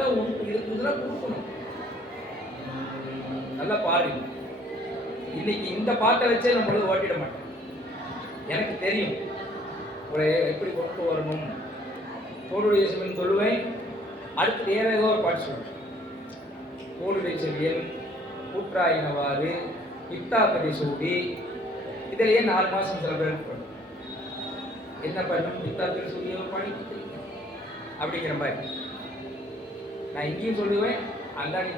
இதெல்லாம் கொடுக்கணும். நல்லா பாருங்க. இன்னைக்கு இந்த பாட்டை வச்சே நான் பொழுது ஓட்டிட மாட்டேன். எனக்கு தெரியும் ஒரு எப்படி கொண்டு வரணும். தோளுடைய செவியன் சொல்லுவேன், அடுத்து வேற ஏதோ ஒரு பாட்டு சொல்லுவேன். தோளுடைய செவியன், கூற்றாயினவாறு, பித்தாப்பதி சூடி, இதிலேயே 4 மாதம் சில பேருக்கு பண்ணும். என்ன பண்ணும்? பித்தாப்பதி சூடியை பாடி அப்படிங்கிற மாதிரி நான் இங்கேயும் சொல்லுவேன். அந்தாண்டி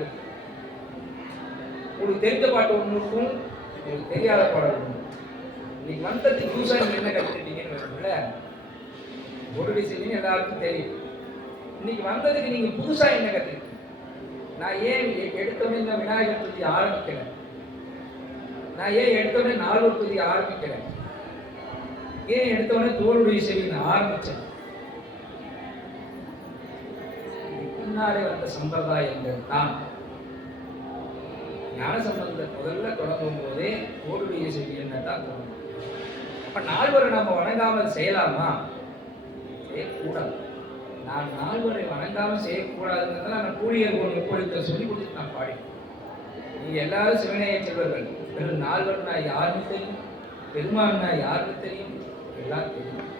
உங்களுக்கு தெரிஞ்ச பாட்டு ஒன்று இருக்கும், உங்களுக்கு தெரியாத பாடம் ஒன்று. இன்னைக்கு வந்தது புதுசாக நீங்கள் என்ன கற்றுக்கிட்டீங்கன்னு வரும்ல, ஒரு டிசைன் எல்லாருக்கும் தெரியும். இன்னைக்கு வந்ததுக்கு நீங்கள் புதுசாக என்ன கற்றுக்கிட்டீங்க? நான் ஏன் எடுத்தோடனே இந்த விநாயகர் சதுர்த்தி ஆரம்பிக்கிறேன்? நான் ஏன் எடுத்தோடனே நால்வர் சதுர்த்தி ஆரம்பிக்கிறேன்? ஏன் எடுத்தோடனே தோளுடைய செவின்னு ஆரம்பித்தேன்? பின்னாலே வந்த சம்பிரதாயங்கள் தான். ஞான சம்பந்தத்தை முதல்ல தொடங்கும் போதே தோளுடைய செவியன் தான் தொடங்கும். அப்ப 4வரை நாம வணங்காமல் செய்யலாமா? செய்யக்கூடாது. நான் 4வரை வணங்காமல் செய்யக்கூடாதுங்கிறத நான் கூடிய ஒரு முப்பொழுத்த சொல்லி கொடுத்து நான் பாடி. நீங்க எல்லாரும் சிவனையை செல்வர்கள். வெறும் 4வர்னா யாருன்னு தெரியும், பெருமாள்னா யாருன்னு தெரியும், எல்லாம் தெரியும்.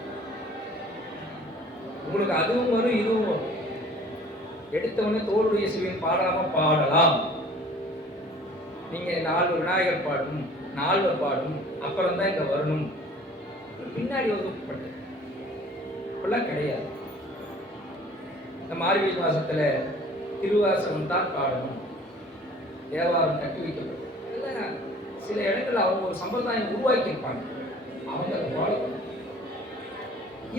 உங்களுக்கு அதுவும் வரும், இதுவும் வரும். எடுத்தவொடனே தோளுடைய சிவன் பாடாம பாடலாம். நீங்க 4 விநாயகர் பாடும், 4வர் பாடும், அப்புறம் தான் இங்க வரணும். பின்னாடி ஒதுக்கப்பட்டது இப்பெல்லாம் கிடையாது. இந்த மார்கழி மாசத்துல திருவாசகம் தான் பாடணும், தேவாரம் கட்டி வைக்கப்பட்டது. இதெல்லாம் சில இடங்கள்ல அவங்க ஒரு சம்பிரதாயம் உருவாக்கி இருப்பாங்க, அவங்க அதை ஃபாலோ பண்ணணும்.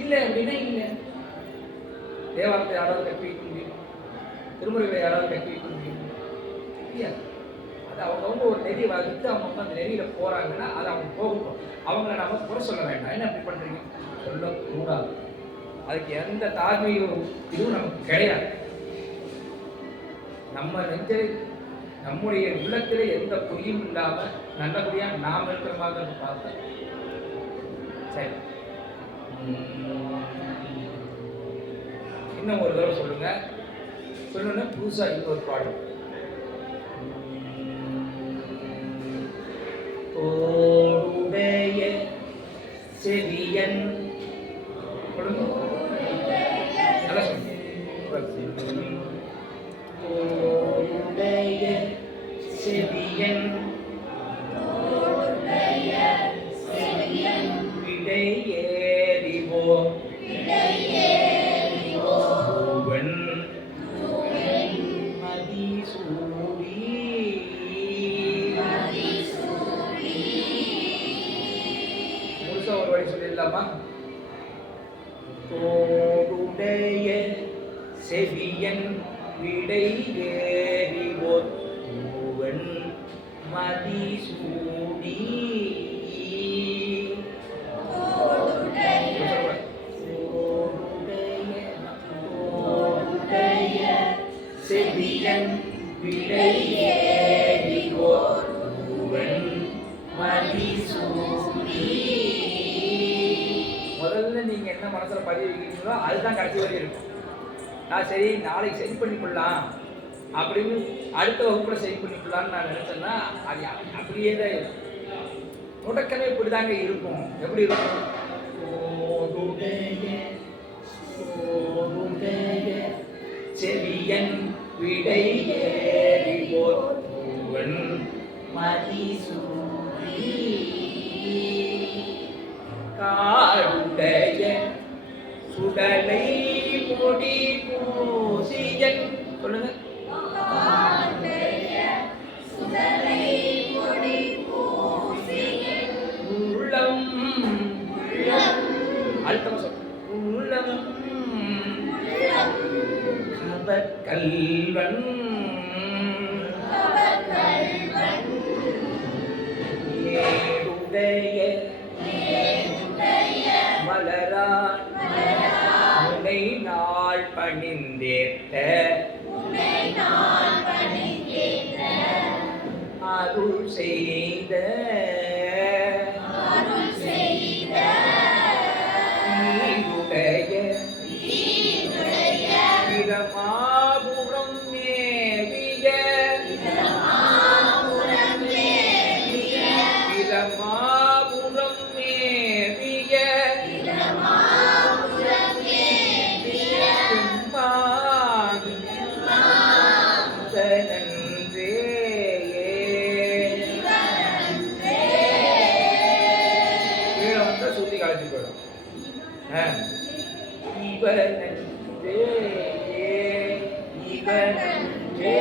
இல்லை அப்படின்னா இல்லை. தேவாரத்தை யாராவது கட்டி வைக்க முடியும்? திருமுறைகளை யாராவது கட்டி வைக்க முடியும்? தெரியாது. அது அவங்கவுங்க ஒரு நெறி வகுத்து அவங்க அந்த நெறியில போறாங்கன்னா அது அவங்க போகட்டும். அவங்கள நம்ம குறை சொல்ல வேண்டாம். என்ன அப்படி பண்றீங்க? சொல்லக்கூடாது. அதுக்கு எந்த தார்மீக இதுவும் நமக்கு கிடையாது. நம்ம நெஞ்சில் நம்முடைய உள்ளத்திலே எந்த பொய்யும் இல்லாம நல்லபடியா நாம் இருக்கிற மாதிரி பார்த்தா சரி. இன்னும் ஒரு தடவை சொல்லுங்க. சொல்லணும்னா புதுசா இன்னொரு பாடம். தோளுடைய செவியன் நல்லா சொல்லுங்க. தோளுடைய செவியன் விடையேறிவோ தோளுடைய செவியன் விடையேறிவோர் பூவன் மதிசூடி. செவியன் விடையேறிவோர் பூவன் மதிசூடி. முதல்ல நீங்க என்ன மனசுல பதிவு வைக்கிறீங்களோ அதுதான் கடைசி வரை இருக்கும். நான் சரி நாளைக்கு சரி பண்ணிக்கொள்ளலாம் அப்படின்னு அடுத்த வகுப்புல சரி பண்ணிக்கொள்ளலான்னு நான் நினைச்சேன்னா அது அப்படியே தான் இருக்கும். தொடக்கமே இப்படிதாங்க இருக்கும். எப்படி இருக்கும்? செவியன் விடையேறிவோர் பூவன் மதிசூடி. காடுடைய சுடலை பொடி பூசியன். சொல்லுங்க. உள்ளம் அழுத்தமா சொல். உள்ளம் கல்வன் ஏடுடைய மலரான் முனை நாள் பணிந்தேத்த அருள் செய்த ஈருடைய பிரமாபுரம் இவனன்றே இவனன்றே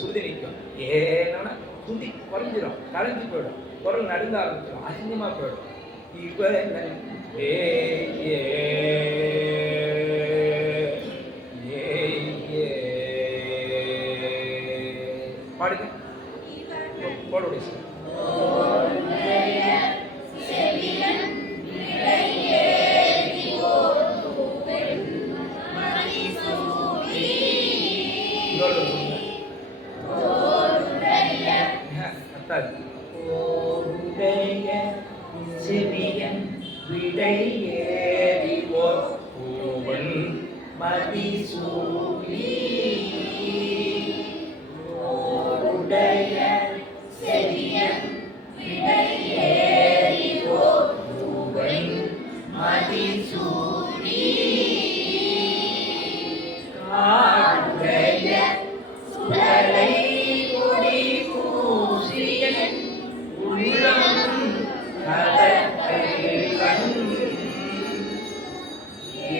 சுருதி நிற்கும். ஏன்னா சுருதி குறைஞ்சிடும், கலைஞ்சு போயிடும், குரல் நடுங்க ஆரம்பிச்சிடும், அசிங்கமாக போயிடும். பாடுங்க போடுடைய செவியன் விடையேறி ஓவன் மதிசூடி ஓருடைய செவியன் விடையேறி ஓவன் மதிசூடி காடுடைய சுடலை கொடி பூசியன் உள்ளம்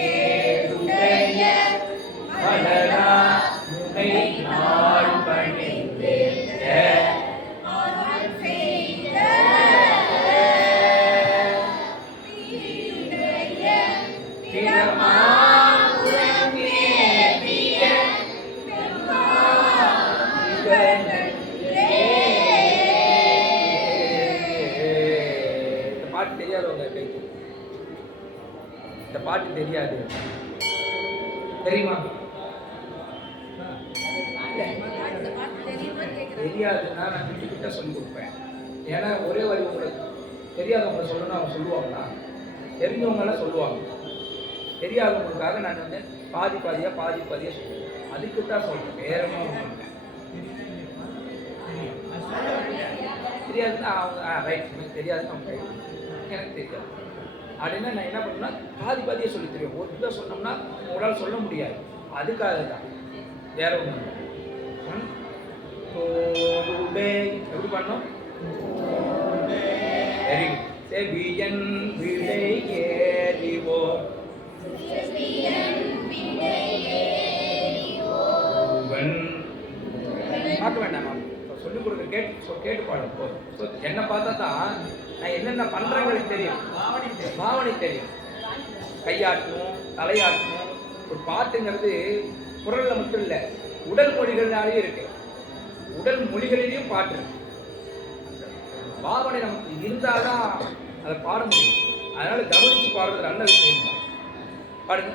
ஏடுடைய மலரா முனை நாள் பணிந்தேற்ற அருள் செய்த திறமாபுரம் ஏறிய பாட்டு தெரியாதவங்க கைக்கு, இந்த பாட்டு தெரியாது தெரியுமா? தெரியாதுன்னா நான் கிட்ட சொல்லி கொடுப்பேன். ஏன்னா ஒரே வரி உங்களுக்கு தெரியாதவங்க சொல்லணும், அவங்க சொல்லுவாங்களா? தெரிஞ்சவங்களாம் சொல்லுவாங்க. தெரியாதவங்களுக்காக நான் வந்து பாதி பாதியாக சொல்லுவேன். அதுக்கு தான் சொல்கிறேன், வேறமா தெரியாதுன்னா அவங்க ரைட் தெரியாதுன்னு அவங்க ரைட், எனக்கு தெரியாது அப்படின்னா நான் என்ன பண்ணுன்னா பாதியாக சொல்லி தெரியும். ஒரு இதை சொன்னோம்னா உங்களால் சொல்ல முடியாது, அதுக்காக தான், வேற ஒன்று. எப்படி பண்ணோம்? Very good. செவியன் விடை ஏறிவோ பார்க்க வேண்டாமா? சொல்லிக் கொடுக்க கேட்டு பாடும் போதும். ஸோ என்னை பார்த்தா தான் நான் என்னென்ன பண்ணுறேங்களுக்கு தெரியும், பாவனை தெரியும். கையாட்டணும், தலையாட்டணும். ஒரு பாட்டுங்கிறது குரலில் மட்டும் இல்லை, உடல் மொழிகள்னாலேயும் இருக்கு. உடல் மொழிகளிலையும் பாட்டு இருக்கு. பாவனை நமக்கு இருந்தால் தான் அதை பாட முடியும். அதனால கவனித்து பாடுறது நல்ல விஷயம் தான். பாடுங்க.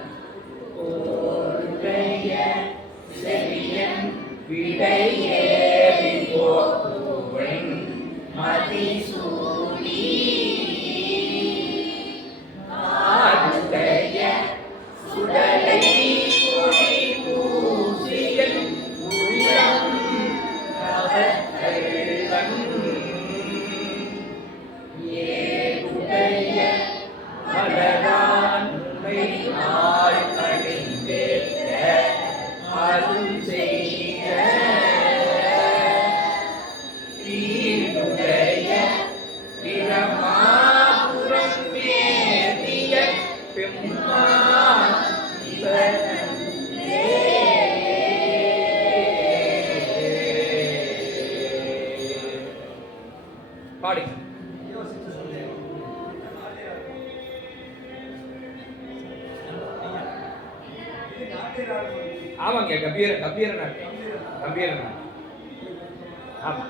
பாடி ஆமாங்க, கம்பீர நாட்டு. ஆமா,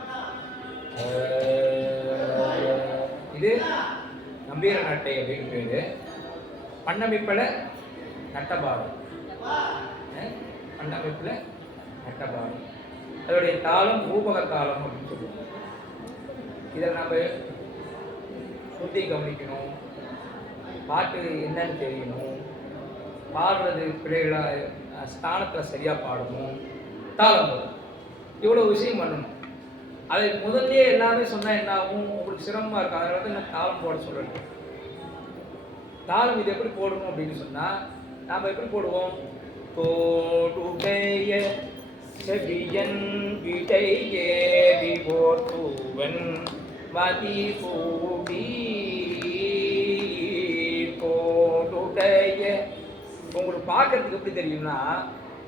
இது கம்பீர நாட்டை அப்படின்னு பேரு. பண்ணமைப்பில் நட்டபாடம், பண்ணமைப்பில் நட்டபாடம். அதோடைய தாளம் ரூபக தாளம் அப்படின்னு சொல்லுவோம். இதில் நம்ம சுத்தி கவனிக்கணும், பாட்டு என்னன்னு தெரியணும், பாடுறது பிள்ளைகளாக ஸ்தானத்தில் சரியாக பாடணும், தாளம் வரும், இவ்வளோ விஷயம் பண்ணணும். அதை முதல்ல எல்லாமே சொன்னால் என்ன ஆகும்? உங்களுக்கு சிரமமாக இருக்கும். அதனால தான் நான் தாளம் போட சொல்லணும். தாளம் இது எப்படி போடணும் அப்படின்னு சொன்னால் நாம் எப்படி போடுவோம்? தோடுடைய செவியன் விடை ஏறி போற்றுவன் மதிசூடி தோடுடைய. உங்களுக்கு பார்க்கறதுக்கு எப்படி தெரியும்னா,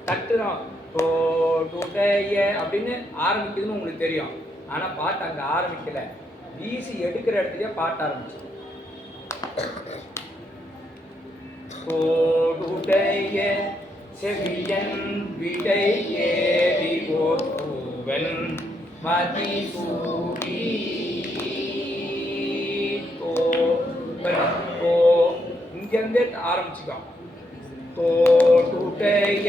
தட்டுறோம் தோடுடைய அப்படின்னு ஆரம்பிக்குதுன்னு உங்களுக்கு தெரியும். ஆனால் பாட்டு அங்கே ஆரம்பிக்கல, வீசி எடுக்கிற இடத்துலயே பாட்டு ஆரம்பிச்சு. தோடுடைய செவியன் விடை ஏறி போற்றுவன் மதிசூடி இங்கிருந்தே ஆரம்பிச்சுக்கோ. தோடுடைய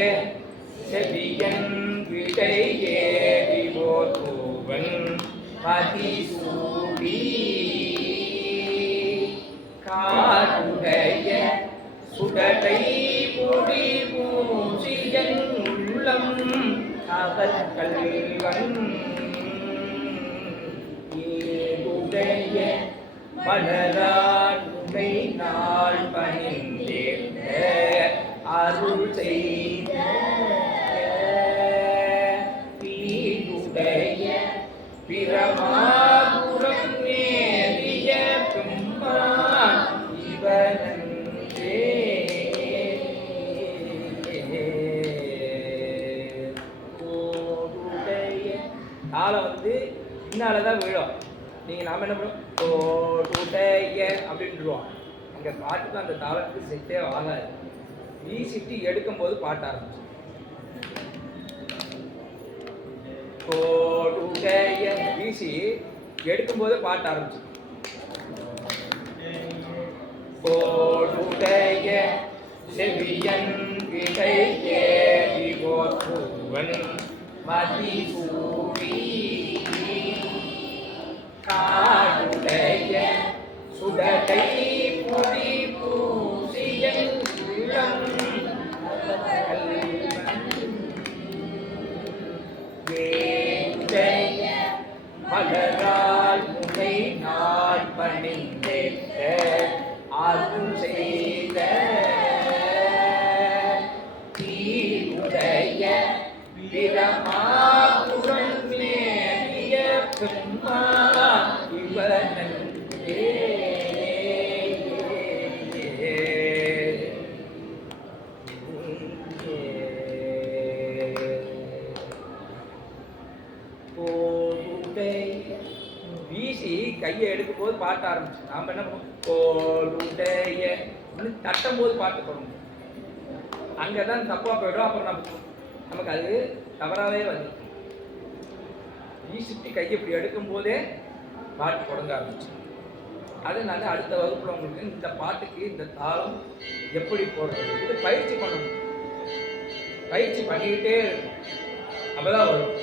செவியன் விடை ஏறி போற்றுவன் மதிசூடி காடுடைய சுடலை பொடி பூசியன் உள்ளம் அவர் கல்வன் ஏடுடைய மலராடுகை நாள் பணிந்தேற்ற அருள் செய்த பீடுடைய பிரமாபுரம் நேரிய பெம்மான் இவனன்றே. தாளம் வந்து பின்னால்தான் விழும். நீங்கள் நாம் என்ன பண்ணுவோம், தோடுடைய அப்படின்ட்டுருவோம். அங்கே பாட்டுக்கு அந்த தாளத்துக்கு செட்டே ஆகாது. வீசிட்டு எடுக்கும்போது பாட்ட ஆரம்பிச்சு. தோடுடைய வீசி எடுக்கும்போது பாட்ட ஆரம்பிச்சு. தோடுடைய செவியன் விடை ஏறி போற்றுவன் மதிசூடி காடுடைய சுடலை பொடி பூசியன் உள்ளம் ஏடைய மலரால் முனை நாள் பணிந்தேற்ற அருள் செய்த தீவுடைய பிரமாபுரம் மேறிய பெம்மா இவனன்றே. வீசி கையை எடுக்கும் போது பாட்ட ஆரம்பிச்சு. நாம் என்ன பண்ணுவோம், கோடுடைய தட்டும் போது பாட்டு தொடங்கும். அங்கே தான் தப்பாக போய்டும். அப்புறம் நமக்கு அது தவறாகவே வந்து வீசிட்டு கையை இப்படி எடுக்கும் போதே பாட்டு தொடங்க ஆரம்பிச்சு. அதனால அடுத்த வகுப்பில் உங்களுக்கு இந்த பாட்டுக்கு இந்த தாளம் எப்படி போடுறது இது பயிற்சி பண்ணணும். பயிற்சி பண்ணிக்கிட்டே இருக்கும், அப்போதான் வரும்.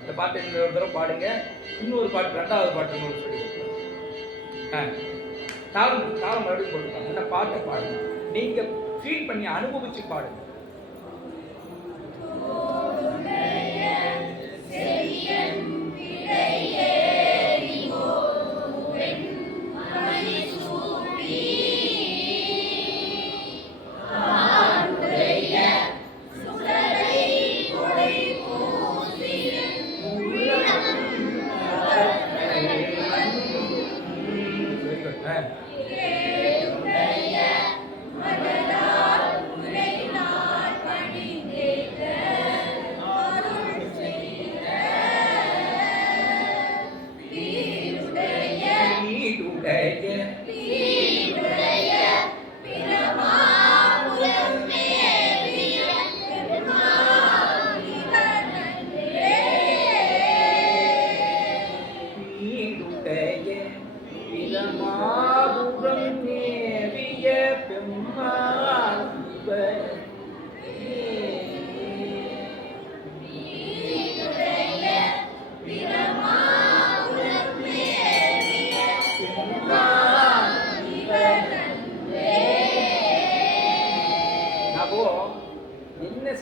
இந்த பாட்டு இன்னொரு தடவை பாடுங்க. இன்னொரு பாட்டு, ரெண்டாவது பாட்டு இன்னொரு சொல்லி கொடுப்பேன். தாளம் தாளம் மறுபடியும் போட்டுருக்காங்க. இந்த பாட்டை பாடுங்க, நீங்கள் ஃபீல் பண்ணி அனுபவிச்சு பாடுங்க.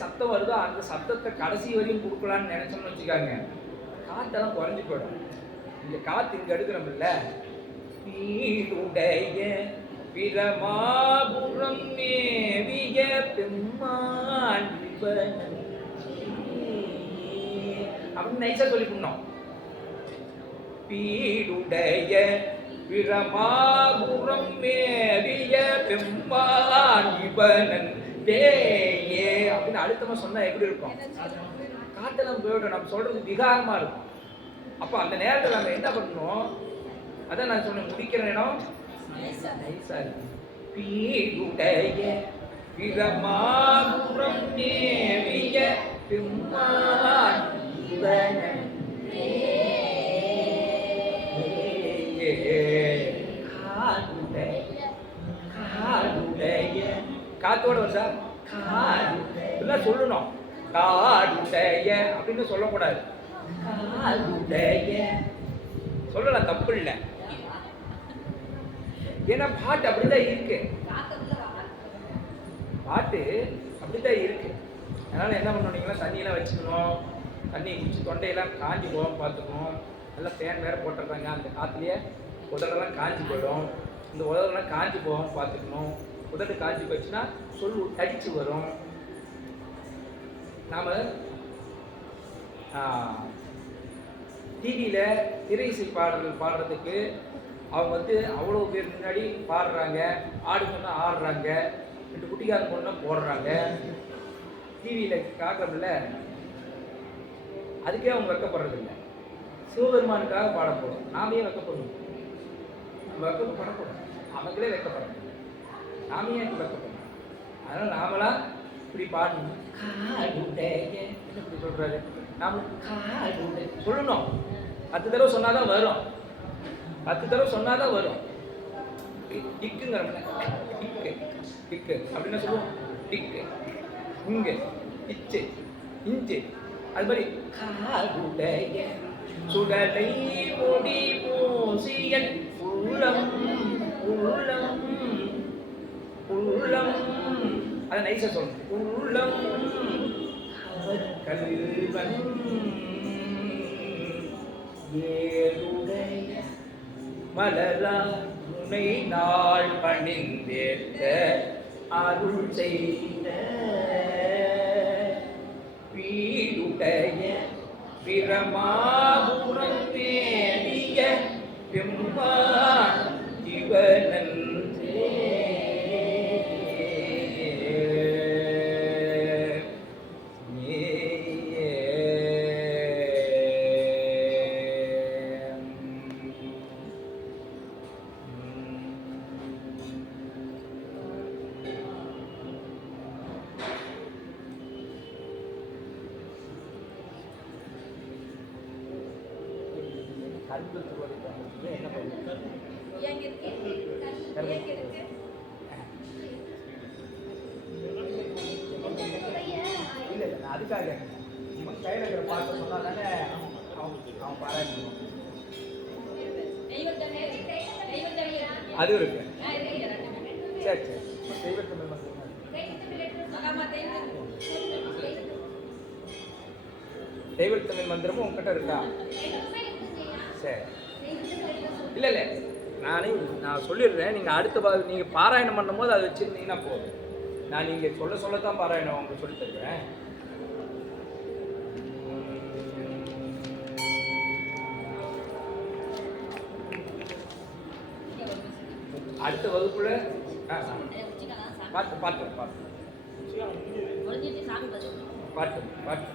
சத்தம் வருதோ அந்த சத்தத்தை கடைசி வரையும் கொடுக்கலான்னு நினைச்சோம்னு வச்சுக்காங்க, காத்தெல்லாம் குறைஞ்சி போயிடும். இங்க காத்து இங்க எடுக்கிறோம்ல, வீடுடைய பிரமாபுரம் மேவிய பெம்மான் இவனன் அப்படின்னு நைஸா சொல்லிக்கணும். பீடுடைய பிரமாபுரம் மேவிய பெம்மான் இவனன் தேயே அப்படின்னு அழுத்தமா சொன்னா எப்படி இருக்கும்? காட்டெல்லாம் போயிடும், நம்ம சொல்றது விகாரமா இருக்கும். அப்போ அந்த நேரத்தில் நம்ம என்ன பண்ணணும்? அதான் நான் சொன்னேன், முடிக்கிற இடம் நைஸா இருக்கு. பீடுடைய பிரமாபுரம் மேவிய பெம்மான் இவனன் காத்தோட வருஷா காடு சொல்லணும். காடுடைய அப்படின்னு சொல்லக்கூடாது. காடுடைய சொல்லலாம், தப்பு இல்லை. ஏன்னா பாட்டு அப்படிதான் இருக்கு, பாட்டு அப்படிதான் இருக்கு. அதனால என்ன பண்ணீங்கன்னா தண்ணியெல்லாம் வச்சுக்கணும். தண்ணி குடிச்சு தொண்டையெல்லாம் காஞ்சி போகாம பார்த்துக்கணும். நல்லா ஃபேன் வேற போட்டிருக்காங்க, அந்த காற்றுலேயே உதடெல்லாம் காஞ்சி போயிடும். இந்த உதடெல்லாம் காஞ்சி போகாம பார்த்துக்கணும். உதடு காஞ்சி போச்சுன்னா சொல் தடிச்சு வரும். நாம் டிவியில் திரை இசை பாடல்கள் பாடுறதுக்கு அவங்க அவ்வளோ பேர் முன்னாடி பாடுறாங்க, ஆடுங்கன்னா ஆடுறாங்க, 2 குட்டிக்காரங்க ஒன்றா போடுறாங்க. டிவியில் காக்கிறதில்ல, அதுக்கே அவங்க வெக்கப்படுறதில்லை. சிவபெருமானுக்காக பாட போகிறோம், நாமே வெக்கப்படணும். வெக்கப்படக்கூடாது, அவங்களே வெக்கப்படணும், நாமே வெக்கப்படணும். அதனால் நாமளாம் இப்படி பாடணும். இப்படி சொல்கிறாரு, நாம சொல்லணும். 10 தடவை சொன்னாதான் வரும், 10 தடவை சொன்னாதான் வரும். டிக்குங்கிற டிக்கு டிக்கு அப்படின்னு சொல்லுவோம். டிக்கு இங்கே இச்சு இஞ்சு, அது மாதிரி காடுடைய சுடலை பொடி பூசியன் உள்ளம் உள்ளம் உள்ளம், அதை நைஸா சொல்லணும். உள்ளம் கல்வன் ஏழுடைய மலரா துணை நாள் பணிந்தேற்ற அருள் செய்த வீடுடைய பிரமாபுரம் தேடிய பெம்மான் இவனன் என்ன பண்ணுறது? இல்லை நான் அதுக்காக கையில் இருக்கிற பாட்டு சொன்னால் தானே அவன் பாராயணம். அது இருக்கு, சரி சரி. தெய்வத்தமிழ் தெய்வத்தமிழ் மந்திரமும் உங்ககிட்ட இருக்கா? சரி, இல்லை இல்லை, நான் சொல்லிடுறேன். நீங்கள் அடுத்த நீங்கள் பாராயணம் பண்ணும்போது அதை வச்சுருந்தீங்கன்னா போதும். நான் நீங்கள் சொல்லத்தான் பாராயணம் உங்களுக்கு சொல்லி தருவேன். அடுத்த வகுப்புல பார்த்து பார்த்து பார்த்து பார்த்து பார்த்து